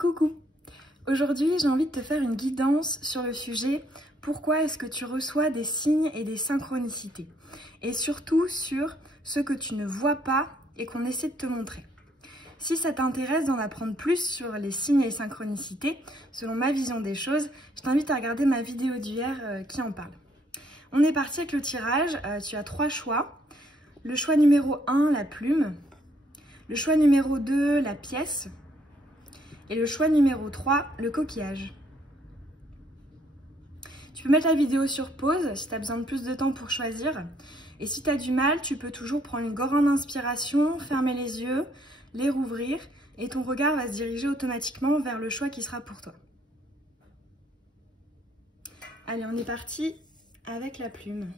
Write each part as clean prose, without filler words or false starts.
Coucou! Aujourd'hui, j'ai envie de te faire une guidance sur le sujet pourquoi est-ce que tu reçois des signes et des synchronicités, et surtout sur ce que tu ne vois pas et qu'on essaie de te montrer. Si ça t'intéresse d'en apprendre plus sur les signes et les synchronicités, selon ma vision des choses, je t'invite à regarder ma vidéo d'hier qui en parle. On est parti avec le tirage, tu as 3 choix. Le choix numéro 1, la plume. Le choix numéro 2, la pièce. Et le choix numéro 3, le coquillage. Tu peux mettre la vidéo sur pause si tu as besoin de plus de temps pour choisir. Et si tu as du mal, tu peux toujours prendre une grande inspiration, fermer les yeux, les rouvrir et ton regard va se diriger automatiquement vers le choix qui sera pour toi. Allez, on est parti avec la plume.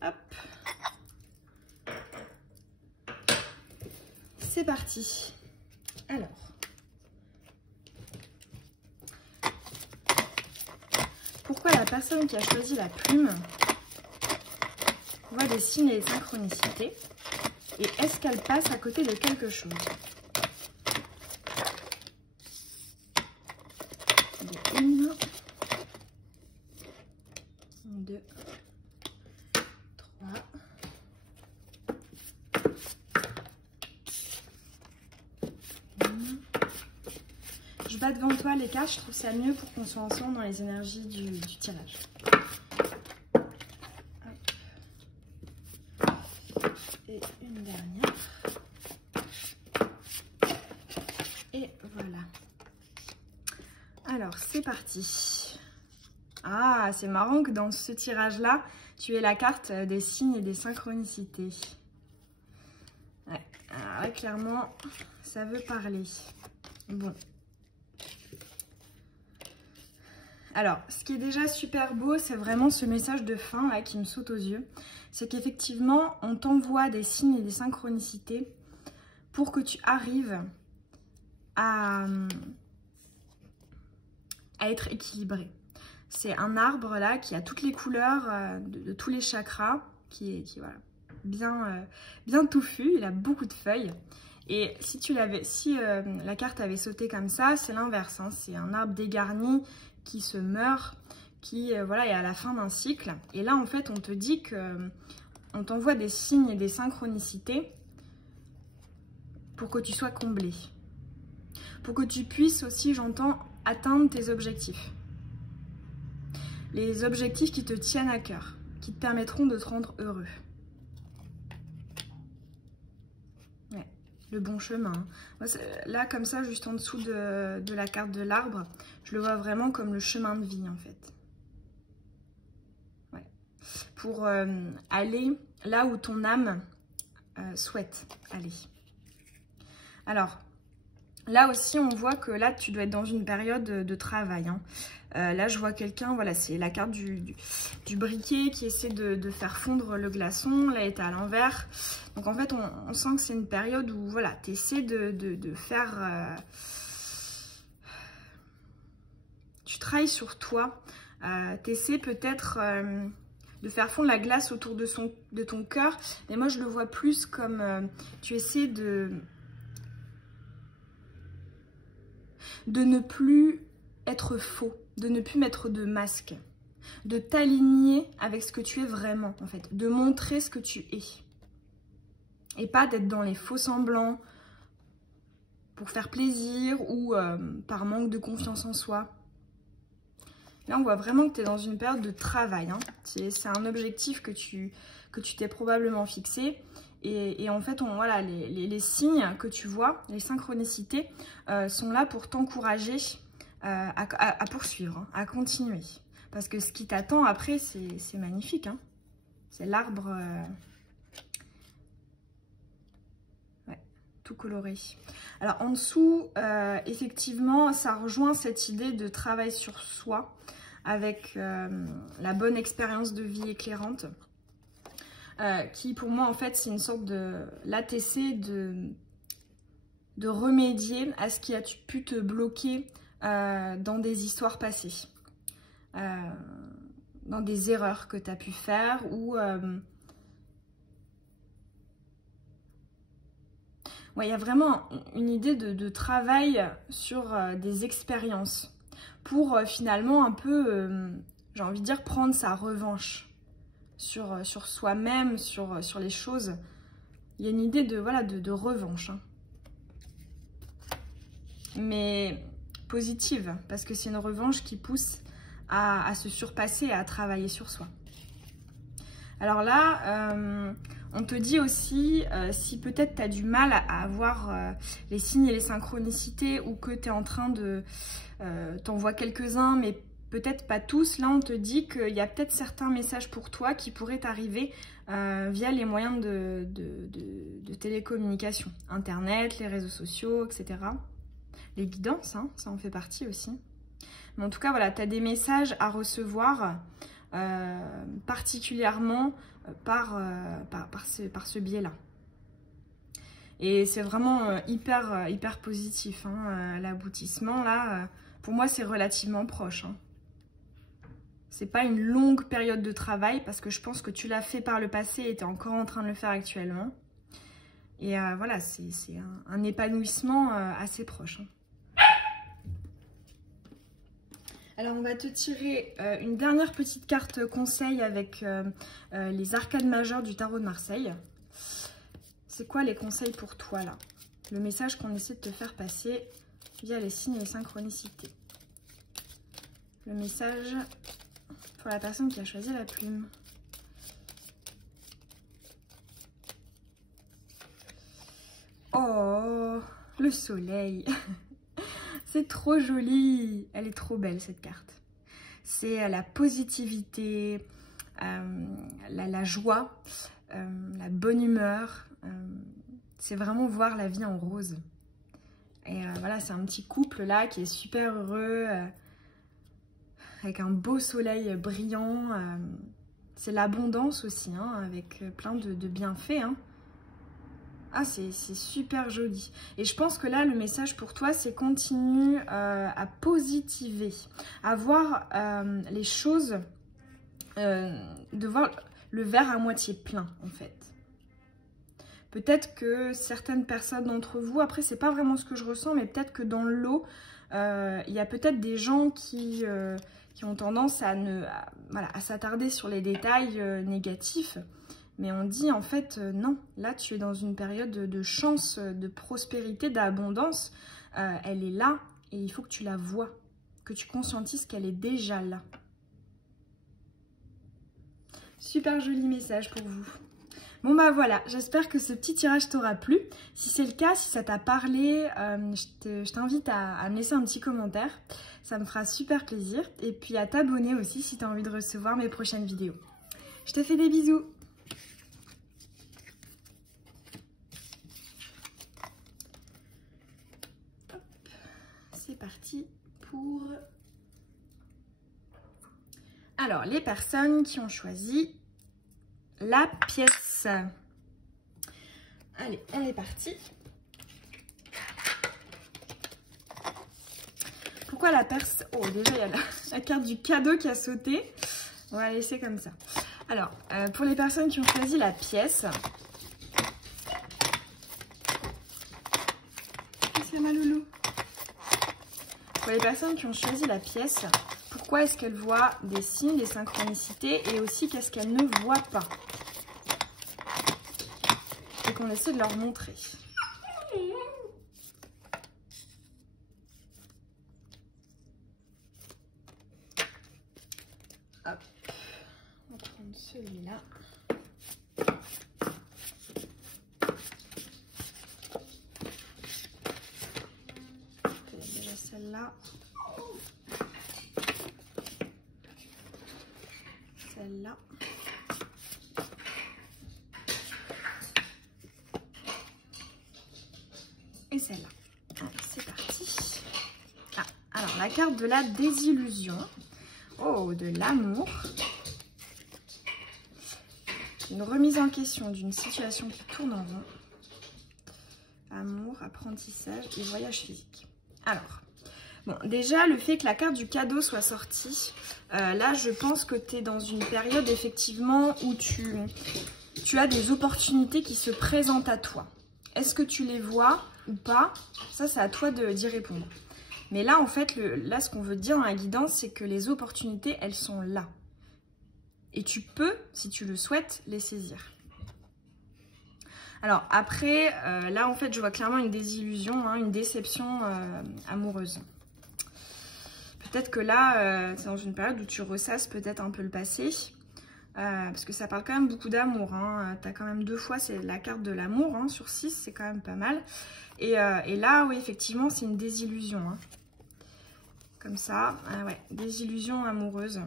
Hop. C'est parti. Alors, pourquoi la personne qui a choisi la plume voit des signes et des synchronicités et est-ce qu'elle passe à côté de quelque chose? Une, deux, trois. Je bats devant toi les cartes, je trouve ça mieux pour qu'on soit ensemble dans les énergies du tirage. Hop. Et une dernière. Et voilà. Alors, c'est parti. Ah, c'est marrant que dans ce tirage-là, tu aies la carte des signes et des synchronicités. Ouais, alors là, clairement, ça veut parler. Bon. Alors, ce qui est déjà super beau, c'est vraiment ce message de fin là qui me saute aux yeux. C'est qu'effectivement, on t'envoie des signes et des synchronicités pour que tu arrives à être équilibré. C'est un arbre là qui a toutes les couleurs de tous les chakras, qui est voilà, bien touffu, il a beaucoup de feuilles. Et si la carte avait sauté comme ça, c'est l'inverse, hein. C'est un arbre dégarni qui se meurt, qui voilà, est à la fin d'un cycle. Et là, en fait, on te dit que on t'envoie des signes et des synchronicités pour que tu sois comblé. Pour que tu puisses aussi, j'entends, atteindre tes objectifs. Les objectifs qui te tiennent à cœur, qui te permettront de te rendre heureux. Ouais, le bon chemin. Moi, là, comme ça, juste en dessous de la carte de l'arbre, je le vois vraiment comme le chemin de vie, en fait. Ouais. Pour aller là où ton âme souhaite aller. Alors, là aussi, on voit que là, tu dois être dans une période de travail. Hein. Là, je vois quelqu'un, voilà, c'est la carte du briquet qui essaie de faire fondre le glaçon. Là, elle est à l'envers. Donc, en fait, on sent que c'est une période où, voilà, tu essaies de faire... tu travailles sur toi. Tu essaies peut-être de faire fondre la glace autour de ton cœur. Mais moi, je le vois plus comme tu essaies de ne plus être faux, de ne plus mettre de masque, de t'aligner avec ce que tu es vraiment, en fait, de montrer ce que tu es. Et pas d'être dans les faux semblants pour faire plaisir ou par manque de confiance en soi. Là, on voit vraiment que tu es dans une période de travail. Hein. C'est un objectif que tu t'es probablement fixé. Et en fait, voilà, les signes que tu vois, les synchronicités, sont là pour t'encourager à poursuivre, hein, à continuer. Parce que ce qui t'attend après, c'est magnifique. Hein. C'est l'arbre ouais, tout coloré. Alors en dessous, effectivement, ça rejoint cette idée de travail sur soi avec la bonne expérience de vie éclairante. Qui pour moi en fait c'est une sorte de... Là t'essaies de remédier à ce qui a pu te bloquer dans des histoires passées, dans des erreurs que tu as pu faire ou Ouais, il y a vraiment une idée de travail sur des expériences pour finalement un peu, j'ai envie de dire, prendre sa revanche sur soi-même, sur les choses. Il y a une idée de, voilà, de revanche. Hein. Mais positive, parce que c'est une revanche qui pousse à se surpasser et à travailler sur soi. Alors là, on te dit aussi, si peut-être tu as du mal à avoir les signes et les synchronicités ou que tu es en train de... t'en vois quelques-uns, mais peut-être pas tous. Là, on te dit qu'il y a peut-être certains messages pour toi qui pourraient t'arriver via les moyens de télécommunication. Internet, les réseaux sociaux, etc. Les guidances, hein, ça en fait partie aussi. Mais en tout cas, voilà, tu as des messages à recevoir particulièrement par ce biais-là. Et c'est vraiment hyper positif. Hein, l'aboutissement, là, pour moi, c'est relativement proche. Hein. C'est pas une longue période de travail parce que je pense que tu l'as fait par le passé et tu es encore en train de le faire actuellement. Et voilà, c'est un épanouissement assez proche. Hein. Alors, on va te tirer une dernière petite carte conseil avec les arcades majeures du tarot de Marseille. C'est quoi les conseils pour toi, là? Le message qu'on essaie de te faire passer via les signes et les synchronicités. Le message pour la personne qui a choisi la plume. Oh, le soleil. C'est trop joli. Elle est trop belle, cette carte. C'est la positivité, la joie, la bonne humeur. C'est vraiment voir la vie en rose. Et voilà, c'est un petit couple là qui est super heureux, avec un beau soleil brillant. C'est l'abondance aussi, hein, avec plein de bienfaits. Hein. Ah, c'est super joli. Et je pense que là, le message pour toi, c'est continue à positiver, à voir les choses, de voir le verre à moitié plein, en fait. Peut-être que certaines personnes d'entre vous, après, c'est pas vraiment ce que je ressens, mais peut-être que dans le lot, il y a peut-être des gens qui ont tendance à s'attarder sur les détails négatifs. Mais on dit en fait non, là tu es dans une période de chance, de prospérité, d'abondance. Elle est là et il faut que tu la vois, que tu conscientises qu'elle est déjà là. Super joli message pour vous. Bon bah voilà, j'espère que ce petit tirage t'aura plu. Si c'est le cas, si ça t'a parlé, je t'invite à me laisser un petit commentaire. Ça me fera super plaisir. Et puis à t'abonner aussi si tu as envie de recevoir mes prochaines vidéos. Je te fais des bisous. C'est parti pour... Alors, les personnes qui ont choisi la pièce. Allez, on est parti. Pourquoi la personne... Oh, déjà, il y a la carte du cadeau qui a sauté. On va la laisser comme ça. Alors, pour les personnes qui ont choisi la pièce... C'est ma loulou. Pour les personnes qui ont choisi la pièce, pourquoi est-ce qu'elles voient des signes, des synchronicités et aussi qu'est-ce qu'elles ne voient pas? Et qu'on essaie de leur montrer. Hop. On va prendre celui-là. Déjà celle-là. Celle-là. Et celle-là. C'est parti. Ah, alors la carte de la désillusion. Oh, de l'amour. Une remise en question d'une situation qui tourne en rond. Amour, apprentissage et voyage physique. Alors, bon, déjà, le fait que la carte du cadeau soit sortie, là, je pense que tu es dans une période, effectivement, où tu as des opportunités qui se présentent à toi. Est-ce que tu les vois ou pas? Ça, c'est à toi d'y répondre. Mais là, en fait, là, ce qu'on veut dire dans la guidance, c'est que les opportunités, elles sont là. Et tu peux, si tu le souhaites, les saisir. Alors après, là, en fait, je vois clairement une désillusion, hein, une déception amoureuse. Peut-être que là, c'est dans une période où tu ressasses peut-être un peu le passé. Parce que ça parle quand même beaucoup d'amour. Hein. Tu as quand même 2 fois, c'est la carte de l'amour. Hein, sur 6, c'est quand même pas mal. Et là, oui, effectivement, c'est une désillusion. Hein. Comme ça, ouais, désillusion amoureuse.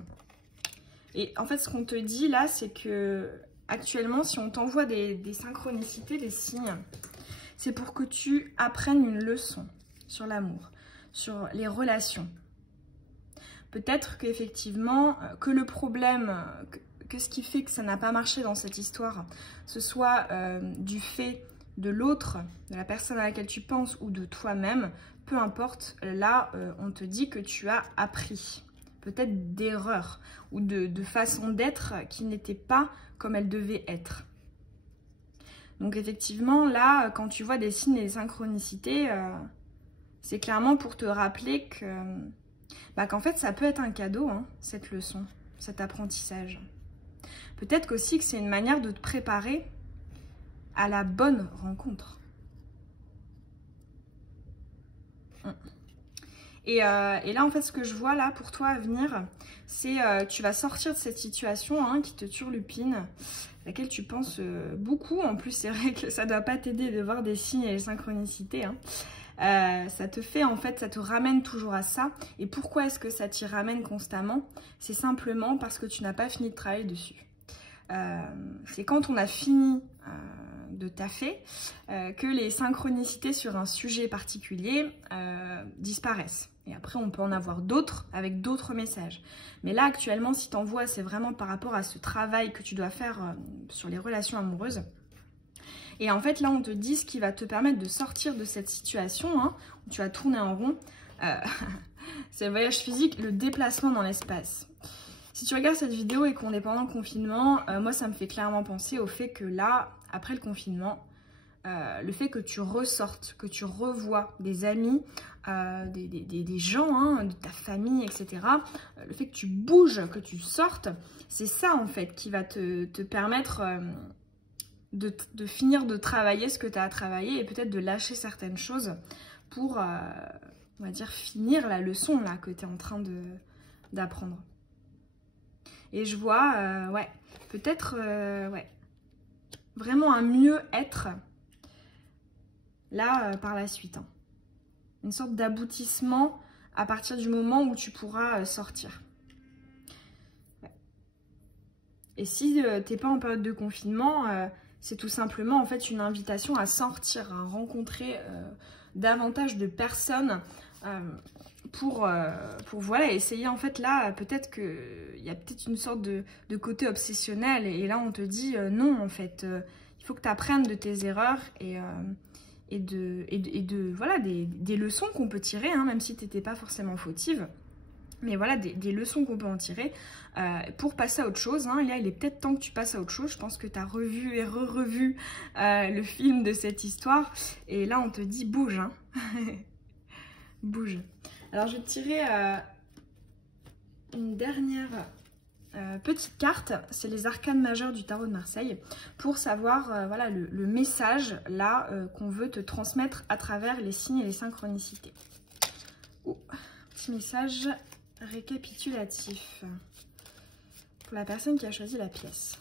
Et en fait, ce qu'on te dit là, c'est que actuellement, si on t'envoie des synchronicités, des signes, c'est pour que tu apprennes une leçon sur l'amour, sur les relations. Peut-être qu'effectivement, que le problème, que ce qui fait que ça n'a pas marché dans cette histoire, ce soit du fait de l'autre, de la personne à laquelle tu penses ou de toi-même, peu importe, là, on te dit que tu as appris. Peut-être d'erreurs ou de façon d'être qui n'était pas comme elle devait être. Donc effectivement, là, quand tu vois des signes et des synchronicités, c'est clairement pour te rappeler que, qu'en fait, ça peut être un cadeau, hein, cette leçon, cet apprentissage. Peut-être qu'aussi que c'est une manière de te préparer à la bonne rencontre. Et là, en fait, ce que je vois là pour toi à venir, c'est tu vas sortir de cette situation hein, qui te turlupine, laquelle tu penses beaucoup. En plus, c'est vrai que ça ne doit pas t'aider de voir des signes et des synchronicités. Hein. Ça te fait, en fait, ça te ramène toujours à ça. Et pourquoi est-ce que ça t'y ramène constamment? C'est simplement parce que tu n'as pas fini de travailler dessus. C'est quand on a fini de taffer que les synchronicités sur un sujet particulier disparaissent. Et après, on peut en avoir d'autres avec d'autres messages. Mais là, actuellement, si tu en vois, c'est vraiment par rapport à ce travail que tu dois faire sur les relations amoureuses. Et en fait, là, on te dit ce qui va te permettre de sortir de cette situation hein, où tu vas tourner en rond. C'est le voyage physique, le déplacement dans l'espace. Si tu regardes cette vidéo et qu'on est pendant le confinement, moi, ça me fait clairement penser au fait que là, après le confinement, le fait que tu ressortes, que tu revois des amis, des gens, hein, de ta famille, etc. Le fait que tu bouges, que tu sortes, c'est ça en fait qui va te permettre de finir de travailler ce que tu as à travailler et peut-être de lâcher certaines choses pour, on va dire, finir la leçon là que tu es en train d'apprendre. Et je vois, ouais, peut-être, ouais, vraiment un mieux-être là par la suite. Hein. Une sorte d'aboutissement à partir du moment où tu pourras sortir. Ouais. Et si tu n'es pas en période de confinement, c'est tout simplement en fait une invitation à sortir, à rencontrer davantage de personnes pour voilà, essayer en fait là, peut-être qu'il y a peut-être une sorte de côté obsessionnel et là on te dit non en fait, il faut que tu apprennes de tes erreurs et voilà, des leçons qu'on peut tirer, hein, même si tu n'étais pas forcément fautive. Mais voilà, des leçons qu'on peut en tirer pour passer à autre chose. Hein. Et là, il est peut-être temps que tu passes à autre chose. Je pense que tu as revu et revu le film de cette histoire. Et là, on te dit bouge. Hein. Bouge. Alors, je vais te tirer une dernière petite carte. C'est les arcanes majeures du tarot de Marseille. Pour savoir voilà, le message là qu'on veut te transmettre à travers les signes et les synchronicités. Petit message récapitulatif pour la personne qui a choisi la pièce.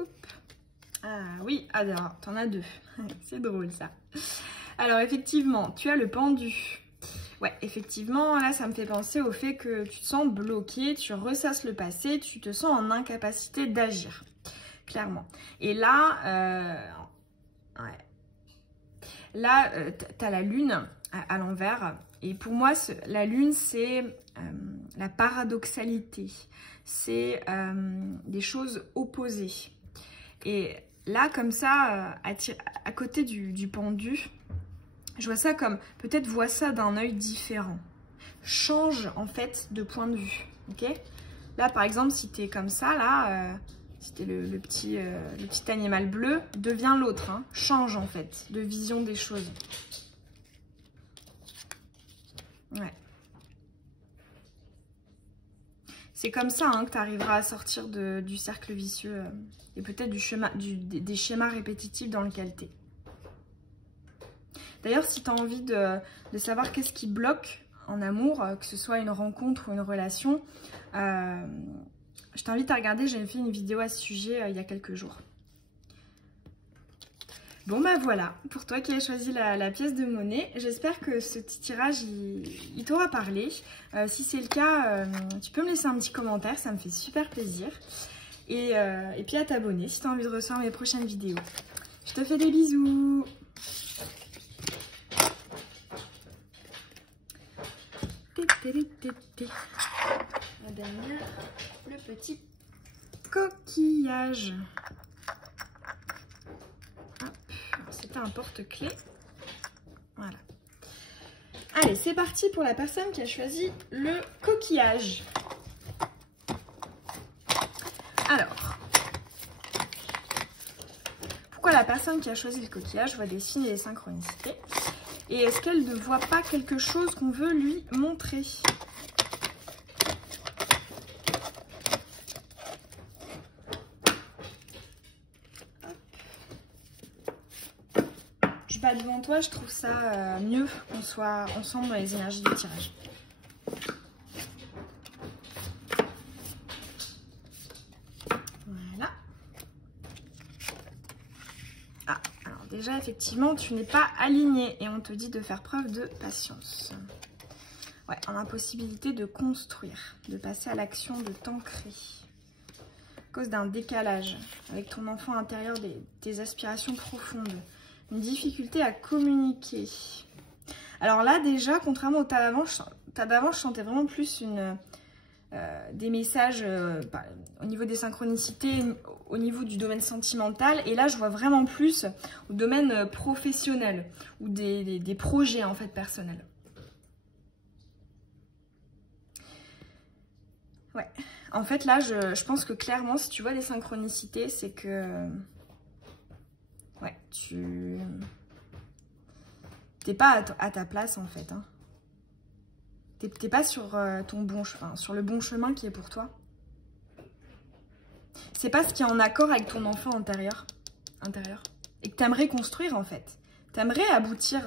Oups. Ah oui, alors t'en as 2. C'est drôle ça. Alors effectivement, tu as le pendu. Ouais, effectivement, là ça me fait penser au fait que tu te sens bloqué, tu ressasses le passé, tu te sens en incapacité d'agir. Clairement. Et là, ouais. Là, tu as la lune à l'envers. Et pour moi, la lune, c'est la paradoxalité. C'est des choses opposées. Et là, comme ça, à côté du pendu, je vois ça comme, peut-être vois ça d'un œil différent. Change, en fait, de point de vue. Ok ? Là, par exemple, si tu es comme ça, là, C'était le petit animal bleu, devient l'autre, hein, change en fait de vision des choses. Ouais. C'est comme ça hein, que tu arriveras à sortir du cercle vicieux et peut-être des schémas répétitifs dans lequel tu es. D'ailleurs, si tu as envie de savoir qu'est-ce qui bloque en amour, que ce soit une rencontre ou une relation, je t'invite à regarder, j'ai fait une vidéo à ce sujet il y a quelques jours. Bon bah voilà, pour toi qui as choisi la pièce de monnaie, j'espère que ce petit tirage, il t'aura parlé. Si c'est le cas, tu peux me laisser un petit commentaire, ça me fait super plaisir. Et puis à t'abonner si tu as envie de recevoir mes prochaines vidéos. Je te fais des bisous. La dernière, le petit coquillage. C'était un porte-clés. Voilà. Allez, c'est parti pour la personne qui a choisi le coquillage. Alors, pourquoi la personne qui a choisi le coquillage voit des signes et des synchronicités? Et est-ce qu'elle ne voit pas quelque chose qu'on veut lui montrer? Je bats devant toi, je trouve ça mieux qu'on soit ensemble dans les énergies du tirage. Voilà. Ah, alors déjà, effectivement, tu n'es pas aligné et on te dit de faire preuve de patience. Ouais, on a la possibilité de construire, de passer à l'action, de t'ancrer. À cause d'un décalage avec ton enfant intérieur, tes aspirations profondes. Une difficulté à communiquer. Alors là, déjà, contrairement au tas d'avant, je sentais vraiment plus des messages au niveau des synchronicités, au niveau du domaine sentimental. Et là, je vois vraiment plus au domaine professionnel ou des projets en fait personnels. Ouais. En fait, là, je pense que clairement, si tu vois des synchronicités, c'est que... Ouais, tu t'es pas à ta place en fait. Hein. T'es pas sur sur le bon chemin qui est pour toi. C'est pas ce qui est en accord avec ton enfant intérieur. Et que t'aimerais construire en fait. T'aimerais aboutir,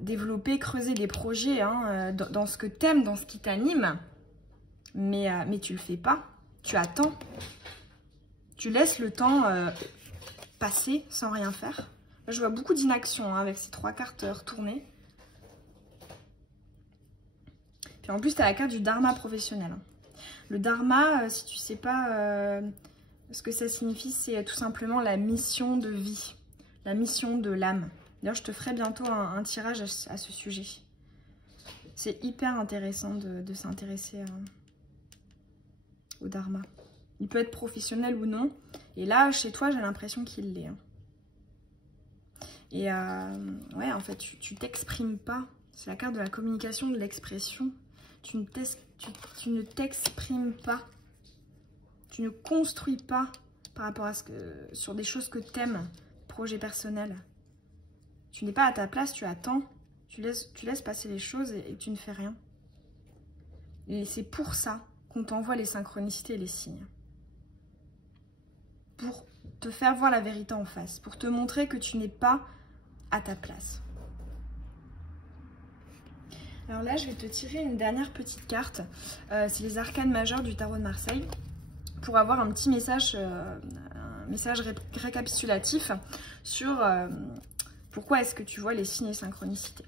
développer, creuser des projets hein, dans ce que t'aimes, dans ce qui t'anime. Mais tu le fais pas. Tu attends. Tu laisses le temps... passer sans rien faire. Là, je vois beaucoup d'inaction hein, avec ces 3 cartes retournées. Puis en plus, tu as la carte du dharma professionnel. Le dharma, si tu sais pas ce que ça signifie, c'est tout simplement la mission de vie, la mission de l'âme. D'ailleurs, je te ferai bientôt un tirage à ce sujet. C'est hyper intéressant de s'intéresser au dharma. Il peut être professionnel ou non. Et là, chez toi, j'ai l'impression qu'il l'est. Hein. Et ouais, en fait, tu t'exprimes pas. C'est la carte de la communication, de l'expression. Tu ne t'exprimes pas. Tu ne construis pas par rapport à sur des choses que tu aimes, projet personnel. Tu n'es pas à ta place, tu attends. Tu laisses passer les choses et tu ne fais rien. Et c'est pour ça qu'on t'envoie les synchronicités et les signes. Pour te faire voir la vérité en face, pour te montrer que tu n'es pas à ta place. Alors là, je vais te tirer une dernière petite carte. C'est les arcanes majeures du tarot de Marseille. Pour avoir un petit message, récapitulatif sur pourquoi est-ce que tu vois les signes et synchronicités.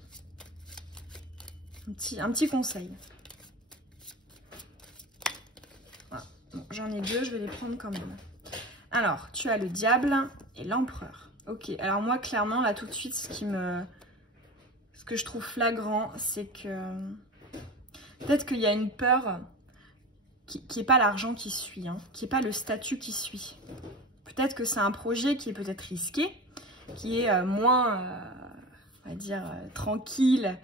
Un petit conseil. Voilà. Bon, j'en ai 2, je vais les prendre quand même. Alors, tu as le diable et l'empereur. Ok, alors moi, clairement, là, tout de suite, ce que je trouve flagrant, c'est que peut-être qu'il y a une peur qui n'est pas l'argent qui suit, hein, qui n'est pas le statut qui suit. Peut-être que c'est un projet qui est peut-être risqué, qui est moins, on va dire, tranquille,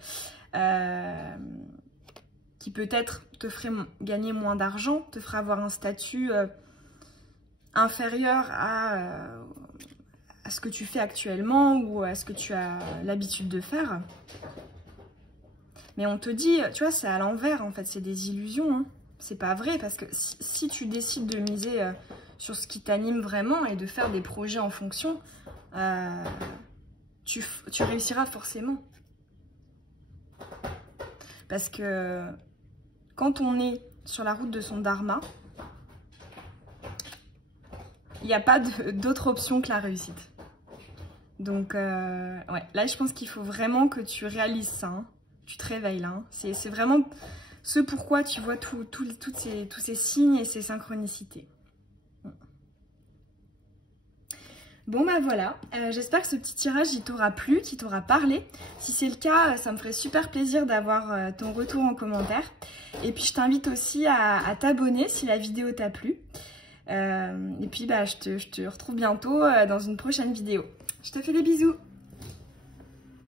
qui peut-être te ferait gagner moins d'argent, te ferait avoir un statut... inférieur à ce que tu fais actuellement ou à ce que tu as l'habitude de faire. Mais on te dit, tu vois, c'est à l'envers en fait, c'est des illusions. Hein. C'est pas vrai parce que si tu décides de miser sur ce qui t'anime vraiment et de faire des projets en fonction, tu réussiras forcément. Parce que quand on est sur la route de son dharma, il n'y a pas d'autre option que la réussite. Donc, ouais, là, je pense qu'il faut vraiment que tu réalises ça. Hein. Tu te réveilles là. Hein. C'est vraiment ce pourquoi tu vois tous ces signes et ces synchronicités. Bon bah voilà, j'espère que ce petit tirage il t'aura plu, qu'il t'aura parlé. Si c'est le cas, ça me ferait super plaisir d'avoir ton retour en commentaire. Et puis je t'invite aussi à t'abonner si la vidéo t'a plu. Et puis bah, je te retrouve bientôt dans une prochaine vidéo. Je te fais des bisous.